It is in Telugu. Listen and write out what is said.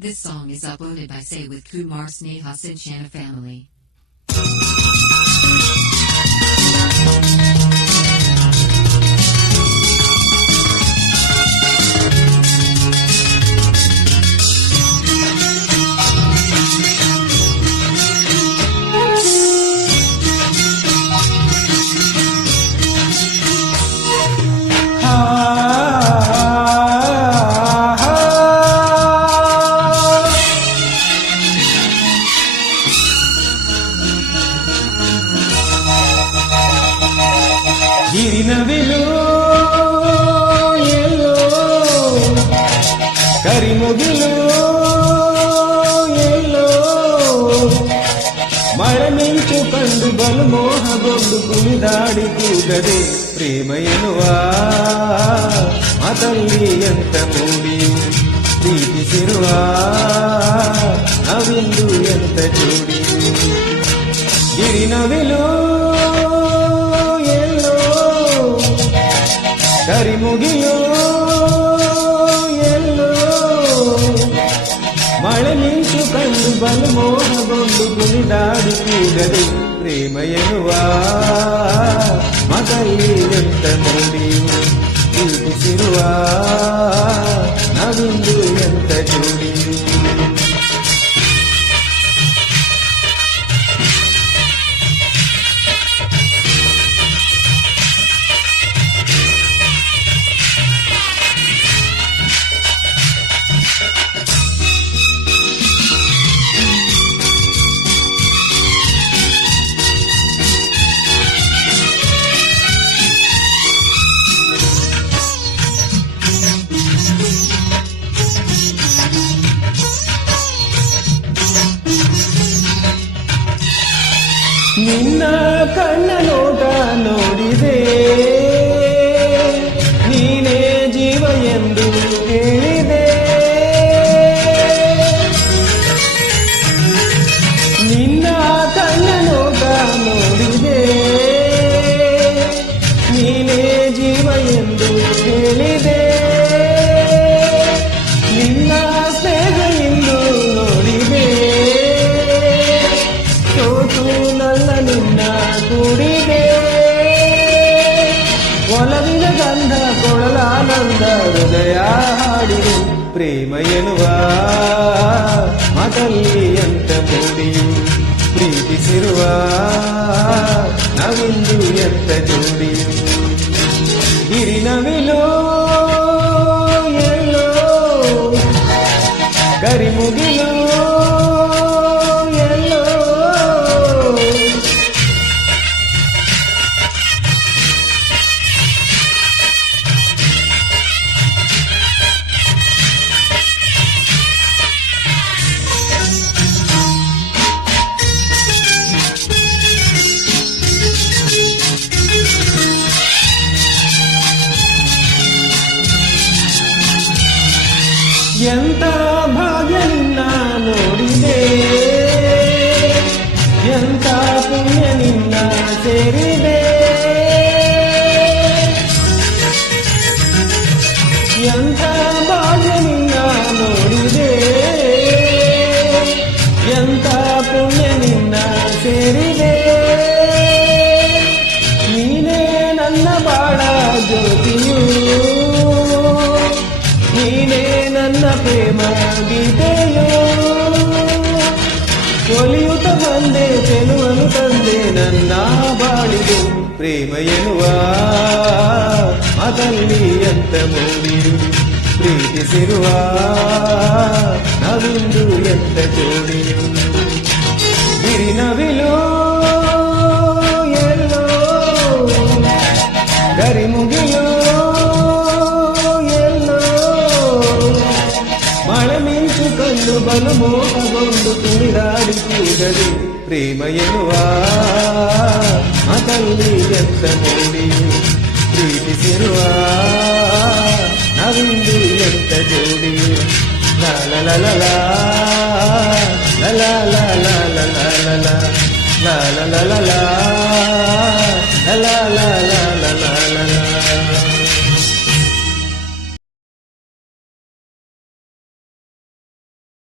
This song is uploaded by Say with Kumar Sneha Sinchana family. గిరినవిలో ఎల్లో. కరిముగిలో ఎల్లో. మరణించు కండు బలు మోహగొడ్డు కుమి దాడి కూడదే ప్రేమయనువా మా తల్లి ఎంత మూడియు ప్రీతి సిరువా. నవిల్లు ఎంత చూడి గిరినవిలో ಮಳೆ ಮಿಂಚು ಕಂಡು ಬಲು ಮೋಹಗೊಂಡು ಕುಣಿದಾಡಿ ಕೂಗದೆ ಪ್ರೇಮ ಎನ್ನುವ ಮಗಲ್ಲಿ ಎಂತ ನೋಡಿಯು ಪ್ರೀತಿಸಿರುವ ನಿನ್ನ ಕಣ್ಣ ನೋಟ ನೋಡಿದೆ. ಆನಂದ ಹೃದಯ ಹಾಡಿರು ಪ್ರೇಮ ಎನ್ನುವ ಮದಲ್ಲಿ ಅಂತ ಮೂಡಿಯು ಪ್ರೀತಿಸಿರುವ ನವಿಲು ಎಂತ ಜೋಡಿಯು ಹಿರಿನವಿಲೋ ಎಲ್ಲೋ ಕರಿಮುಗಿ ಎಂತ ಭಾಗ್ಯ ನಿನ್ನ ನೋಡಿದೆ. ಎಂತ ಪುಣ್ಯ ನಿನ್ನ ಸೇರಿದೆ. ಎಂತ ಭಾಗ್ಯ ನಿನ್ನ ನೋಡಿದೆ. ಎಂತ ಪುಣ್ಯ ನಿನ್ನ ಸೇರಿದೆ. ನೀನೇ ನನ್ನ ಬಾಳ ಜ್ಯೋತಿಯು. ನೀನೇ ನನ್ನ ಪ್ರೇಮ ಗೀತೆಯು ಒಲಿಯುತ್ತ ಬಂದೆ ಚೆಲುವನು ತಂದೆ ನನ್ನ ಬಾಳಿಗೆ ಪ್ರೇಮ ಎನ್ನುವ ಅದಲ್ಲಿ ಎಂತ ಮೂಡಿರು ಪ್ರೀತಿಸಿರುವ ನಾವಿಂದು ಎಂತ ಜೋಡಿಯು ಗಿರಿನವಿಲು ಎಲ್ಲೋ ಕರಿಮುಗಿಲು ಕಂಡು ಬಲು ಮೋಹಗೊಂಡು ಕುಣಿದಾಡಿ ಕೂಗದೆ ಪ್ರೇಮ ಎನ್ನುವ ಮಗಲ್ಲಿ ಎಂತ ಮೂಡಿ ಪ್ರೀತಿಸಿರುವ ನಾವಿಂದು ಎಂತ ಜೋಡಿ ಲ ಲ ಲ ಲ ಲ ಲ ಲ ಲ ಲ